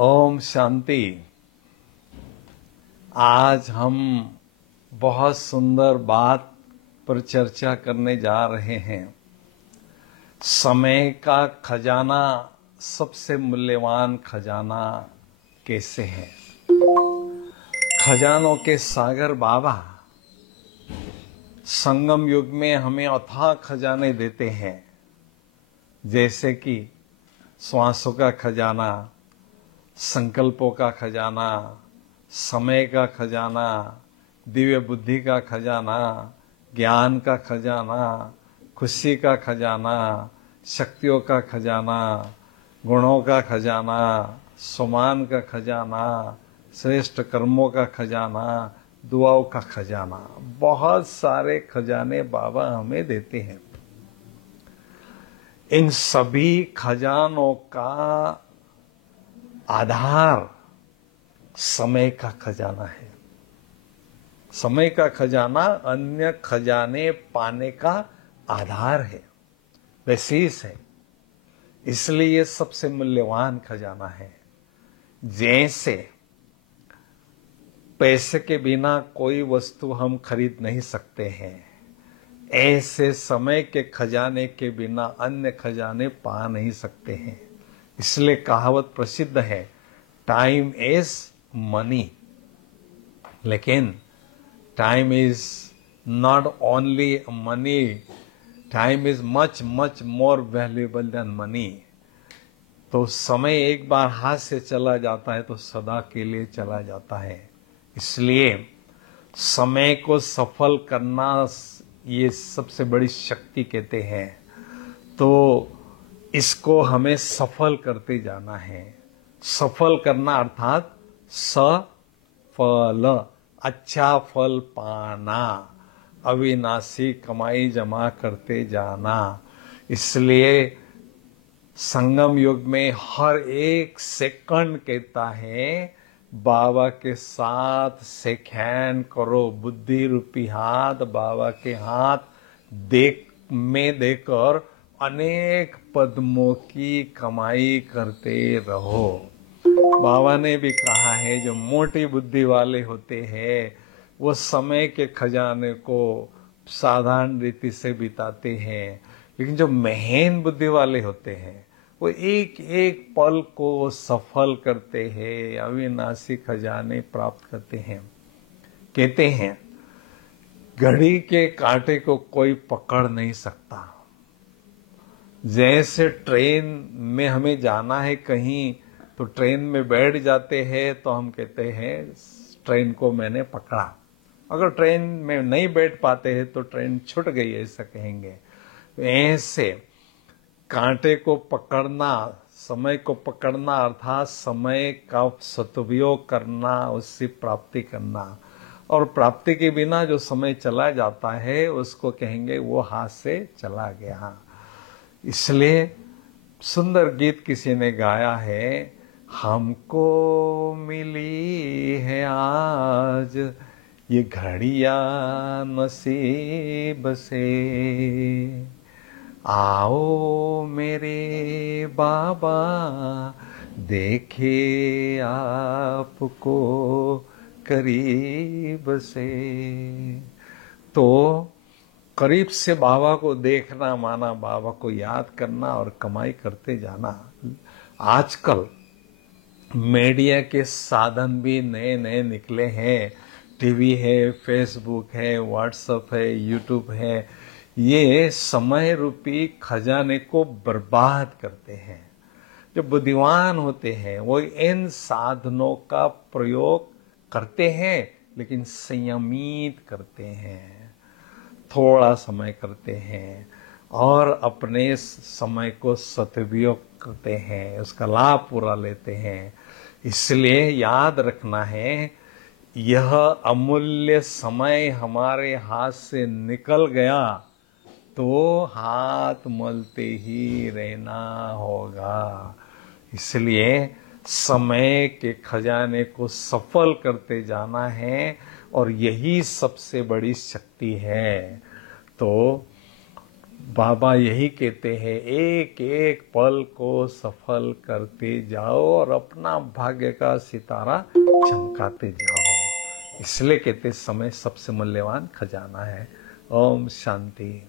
ओम शांति। आज हम बहुत सुंदर बात पर चर्चा करने जा रहे हैं। समय का खजाना सबसे मूल्यवान खजाना कैसे है। खजानों के सागर बाबा संगम युग में हमें अथाह खजाने देते हैं, जैसे कि श्वासों का खजाना, संकल्पों का खजाना, समय का खजाना, दिव्य बुद्धि का खजाना, ज्ञान का खजाना, खुशी का खजाना, शक्तियों का खजाना, गुणों का खजाना, सम्मान का खजाना, श्रेष्ठ कर्मों का खजाना, दुआओं का खजाना। बहुत सारे खजाने बाबा हमें देते हैं। इन सभी खजानों का आधार समय का खजाना है। समय का खजाना अन्य खजाने पाने का आधार है, बेसिस है। इसलिए ये सबसे मूल्यवान खजाना है। जैसे पैसे के बिना कोई वस्तु हम खरीद नहीं सकते हैं, ऐसे समय के खजाने के बिना अन्य खजाने पा नहीं सकते हैं। इसलिए कहावत प्रसिद्ध है, टाइम इज मनी। लेकिन time is not only money, time is much much more valuable then money. तो समय एक बार हाथ से चला जाता है तो सदा के लिए चला जाता है। इसलिए समय को सफल करना ये सबसे बड़ी शक्ति कहते हैं। तो इसको हमें सफल करते जाना है। सफल करना अर्थात सफल, अच्छा फल पाना, अविनाशी कमाई जमा करते जाना। इसलिए संगम युग में हर एक सेकंड कहता है, बाबा के साथ शेक हैंड करो। बुद्धि रूपी हाथ बाबा के हाथ देकर अनेक पद्मों की कमाई करते रहो। बाबा ने भी कहा है, जो मोटी बुद्धि वाले होते हैं वो समय के खजाने को साधारण रीति से बिताते हैं, लेकिन जो महीन बुद्धि वाले होते हैं वो एक एक पल को सफल करते हैं, अविनाशी खजाने प्राप्त करते हैं। कहते हैं, घड़ी के कांटे को कोई पकड़ नहीं सकता। जैसे ट्रेन में हमें जाना है कहीं, तो ट्रेन में बैठ जाते हैं तो हम कहते हैं ट्रेन को मैंने पकड़ा। अगर ट्रेन में नहीं बैठ पाते हैं तो ट्रेन छूट गई, ऐसा कहेंगे। ऐसे कांटे को पकड़ना, समय को पकड़ना अर्थात समय का सदुपयोग करना, उससे प्राप्ति करना। और प्राप्ति के बिना जो समय चला जाता है उसको कहेंगे वो हाथ से चला गया। इसलिए सुंदर गीत किसी ने गाया है, हमको मिली है आज ये घड़ियां नसीब से, आओ मेरे बाबा देखे आपको करीब से। तो करीब से बाबा को देखना माना बाबा को याद करना और कमाई करते जाना। आजकल मीडिया के साधन भी नए नए निकले हैं। टीवी है, फेसबुक है, व्हाट्सएप है, यूट्यूब है। ये समय रूपी खजाने को बर्बाद करते हैं। जो बुद्धिमान होते हैं वो इन साधनों का प्रयोग करते हैं, लेकिन संयमित करते हैं, थोड़ा समय करते हैं और अपने समय को सदुपयोग करते हैं, उसका लाभ पूरा लेते हैं। इसलिए याद रखना है, यह अमूल्य समय हमारे हाथ से निकल गया तो हाथ मलते ही रहना होगा। इसलिए समय के खजाने को सफल करते जाना है और यही सबसे बड़ी शक्ति है। तो बाबा यही कहते हैं, एक एक पल को सफल करते जाओ और अपना भाग्य का सितारा चमकाते जाओ। इसलिए कहते समय सबसे मूल्यवान खजाना है। ओम शांति।